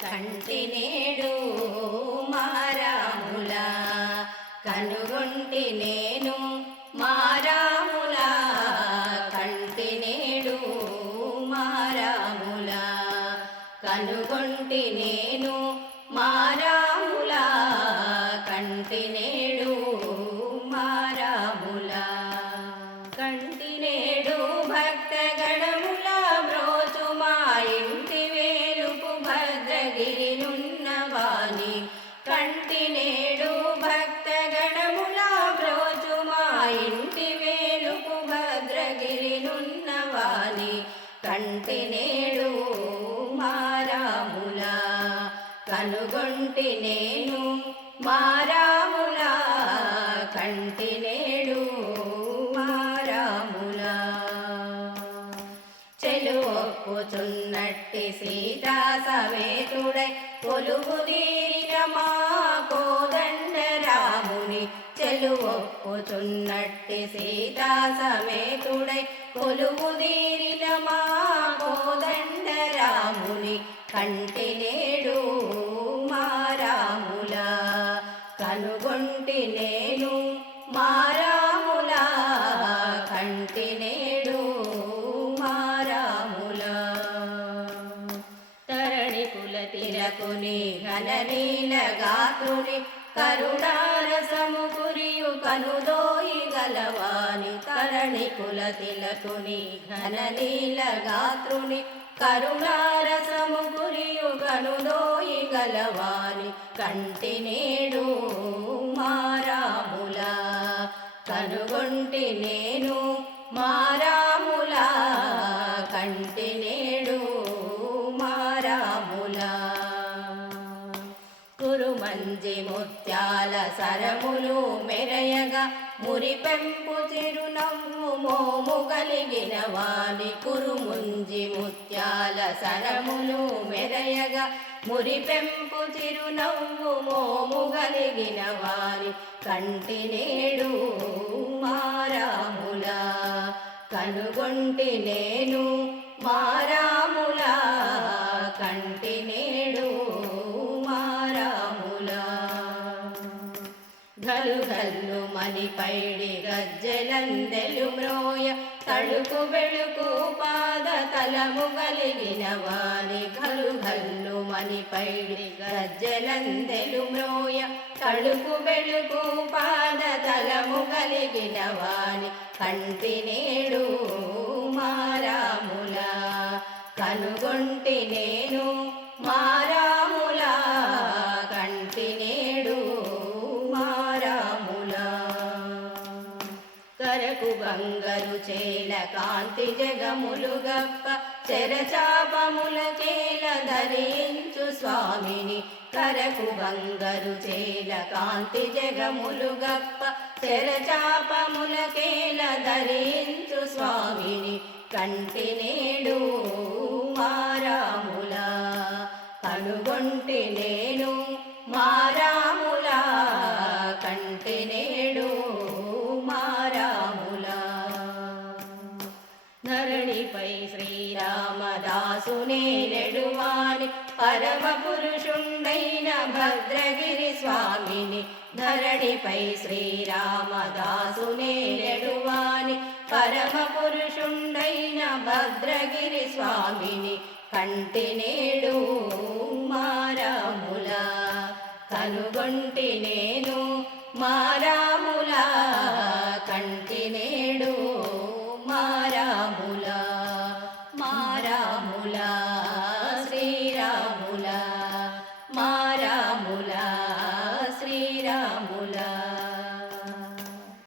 కంటి నేడు మారాముల కనుగొంటి నేను మారాముల కంటి నేడు మారాముల కనుగొంటి నేను మారాముల కంటి భద్రగిరి కంటి నేడు భక్త గణముల బ్రోచు మా ఇంటి వేలుకు భద్రగిరినున్నవాని కంటి నేడు మారాముల కనుగొంటి నేను మారాముల కంటి నేడు మారాముల చెలువొప్పుచున్నట్టి సీతా సమేతుడై కొలువు తీరిన మా కోదండ రాముని చెలువొప్పుచున్నట్టి సీతా సమేతుడై కొలువు తీరిన మా కోదండ రాముని కంటి నేడు తిలకుని ఘననీల గాతుని కరుణారసము కురియు కనుదోయి గలవాని తరణి కుల తిలకుని ఘననీల గాత్రుని కరుణారసము కురియు కనుదోయి గలవాని కంటి నేడు మారాముల. కనుగొంటి నేను మారా మంజి ముత్యాల సరములు మెరయగా మురిపెంపు చిరునవ్వు మోము కలిగిన వాని కురుముంజి ముత్యాల సరములు మెరయగా మురిపెంపు చిరునవ్వు మోము కలిగిన వాని కంటి నేడు మారాముల. కనుగొంటి నేను మారా గలు గల్లు మని పైడి గజ్జలందెలు మ్రోయ. తడుకు బెళుకు పాద తలము కలిగిన వాని గలు గల్లు మని పైడి గజ్జలందెలు మ్రోయ. తడుకు బెళుకు పాద తలము కలిగిన వాని కంటి నేడు మారాముల. కనుగొంటి నేను కరకు బంగరు చేల కాంతి జగములు గప్ప చెరచాపముల చేల ధరించు స్వామిని. కరకు బంగరు చేల కాంతి జగములు గప్ప చెరచాపముల కేల ధరించు స్వామిని. కంటి నేడు మారాముల కనుగొంటి నేను ధరణిపై శ్రీరామదాసునే నెడువాని పరమ పురుషుండైన భద్రగిరి స్వామిని ధరణిపై శ్రీరామదాసునే నెడువాని పరమ పురుషుండైన భద్రగిరి స్వామిని కంటి నేడు మారాముల కనుగొంటి నేను మారా